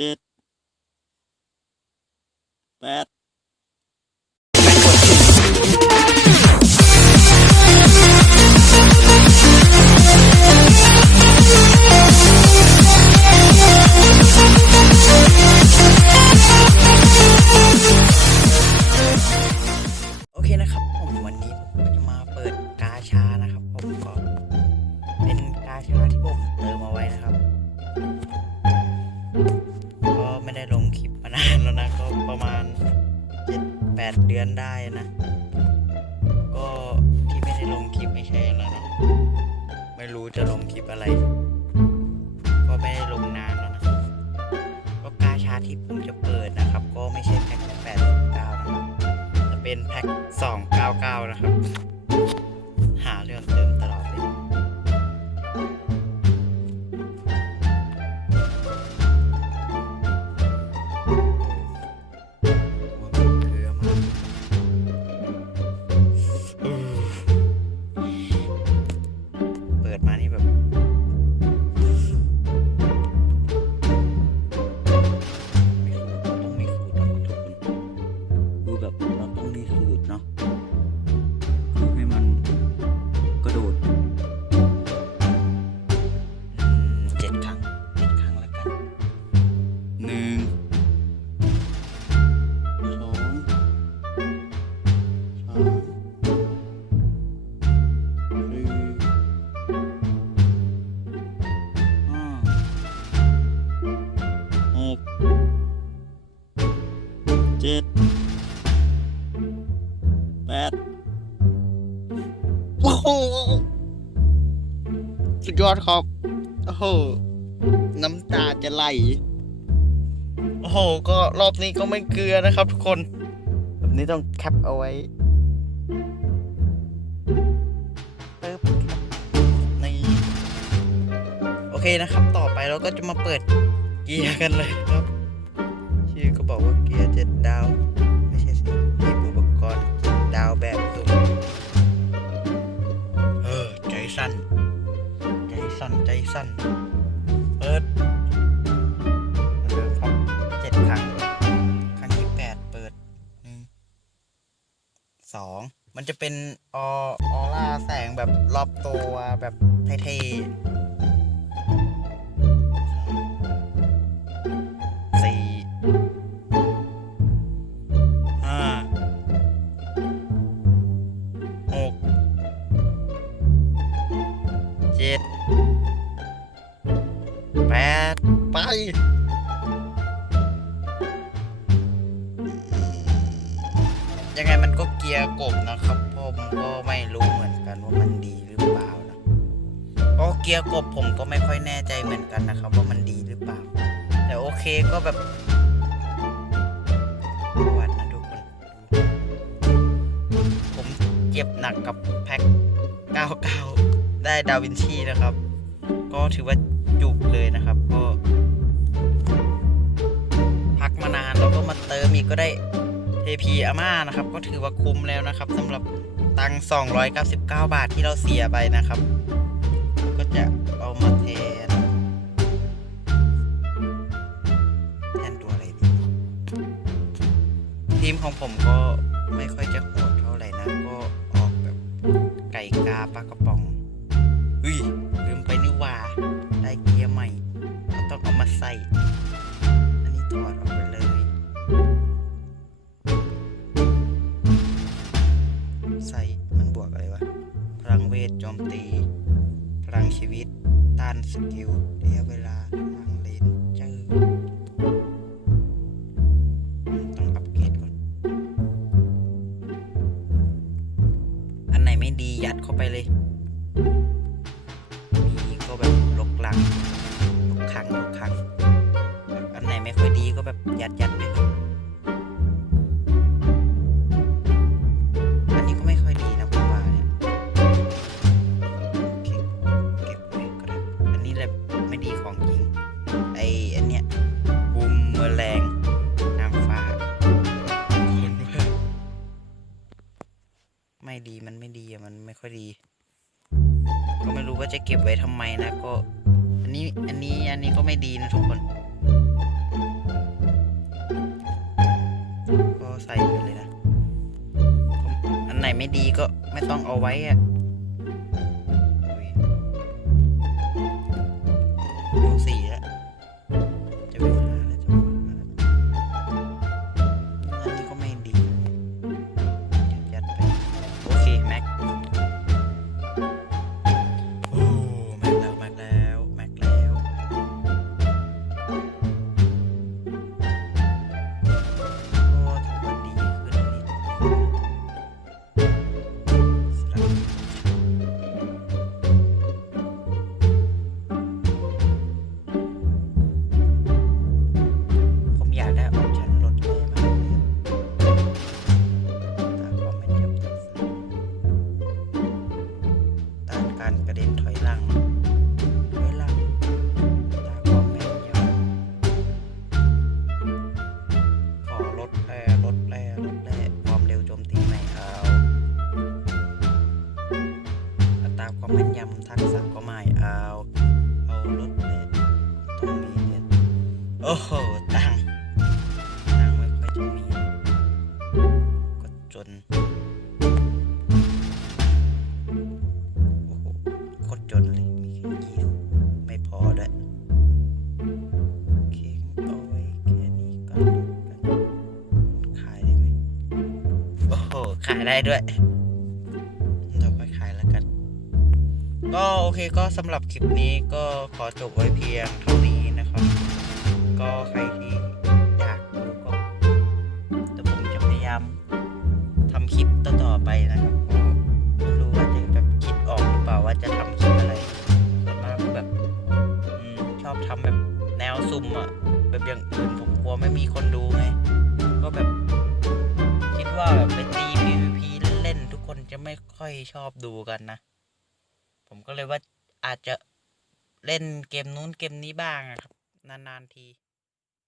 เจ็ดแปดโอเคนะครับผมวันนี้ผมก็จะมาเปิดกาชานะครับ ผมก็เป็นกาชาที่ผมเติม เดือนได้นะ ก็ที่ไม่ได้ลงคลิปไม่ใช่แล้วนะ ไม่รู้จะลงคลิปอะไร สี่ห้าหกเจ็ดแปดโอ้โหสุดยอดครับ โอ้โห น้ำตาจะไหล โอ้โห ก็รอบนี้ก็ไม่เกลือนะครับทุกคน แบบนี้ต้องแคปเอาไว้ เคนะครับ ต่อไปเราก็จะมาเปิดเกียร์กันเลยครับ ชื่อก็บอกว่าเกียร์เจ็ดดาว ไม่ใช่สิมีอุปกรณ์ดาวแบบสุ่มเออ ใจสั่นใจสั่นใจสั่นเปิดเดิมครับเจ็ดครั้ง ครั้งที่แปดเปิดหนึ่งสอง มันจะเป็นออออร่าแสงแบบรอบตัวแบบเท่ๆ ไปยังไงมันก็เกียร์กบนะครับผมก็ไม่รู้เหมือนกันว่ามันดีหรือเปล่านะเพราะเกียร์กบผมก็ไม่ค่อยแน่ใจเหมือนกันนะครับ ว่ามันดีหรือเปล่า แต่โอเคก็แบบวัตินะทุกคน ผมเจ็บหนักกับแพ็ค99 ได้ดาวินชีนะครับ ก็ถือว่าจุกเลยนะครับ ก็ นานแล้วก็มาเติมอีกก็ได้เทพีอาม่านะครับ ก็ถือว่าคุ้มแล้วนะครับสำหรับตังค์299 บาทที่เราเสียไปนะครับ ก็จะเอามาแทนแทนตัวอะไรดีทีมของผมก็ไม่ค่อยจะโหดเท่าไหร่นะ ก็ออกแบบไก่กาปลากระป๋องเฮ้ยลืมไปนี่ว่า ได้เกียร์ใหม่ ก็ต้องเอามาใส่ พลังเวทโจมตี พลังชีวิต ต้านสกิลระยะเวลาทางเลนเจอร์ต้องอัปเกรดก่อน อันไหนไม่ดียัดเข้าไปเลย มีก็แบบลกหลังลกคังลกคัง แบบอันไหนไม่ค่อยดีก็แบบยัดยัดไป ไม่ดีมันไม่ดีอะมันไม่ค่อยดี ก็ไม่รู้ว่าจะเก็บไว้ทำไมนะก็ อันนี้อันนี้อันนี้ก็ไม่ดีนะทุกคน ก็ใส่ไปเลยนะ อันไหนไม่ดีก็ไม่ต้องเอาไว้อะานการกระเด็นถอยหลังถอยหลังตามความแม่นยำขอลดแร่ลดแร่ลดแร่ความเร็วโจมตีไม่เอาอัตราความแม่นยำทักษะก็ไม่เอา เอาลดแร่ต้องมีเนี่ยโอ้โห ขายได้ด้วยเราค่อยขายแล้วกัน ก็โอเคก็สำหรับคลิปนี้ก็ขอจบไว้เพียงเท่านี้นะครับ ก็ใครที่อยากดูก็เดี๋ยวผมจะพยายามทำคลิปต่อๆไปนะครับไม่รู้ว่าจะแบบคิดออกหรือเปล่าว่าจะทำคลิปอะไรส่วนมากแบบอชอบทำแบบแนวซุ่มอะแบบอย่างอื่นผมกลัวไม่มีคนดูไง อยชอบดูกันนะ ผมก็เลยว่าอาจจะเล่นเกมนู้นเกมนี้บ้างอะครับ นาน ๆ ที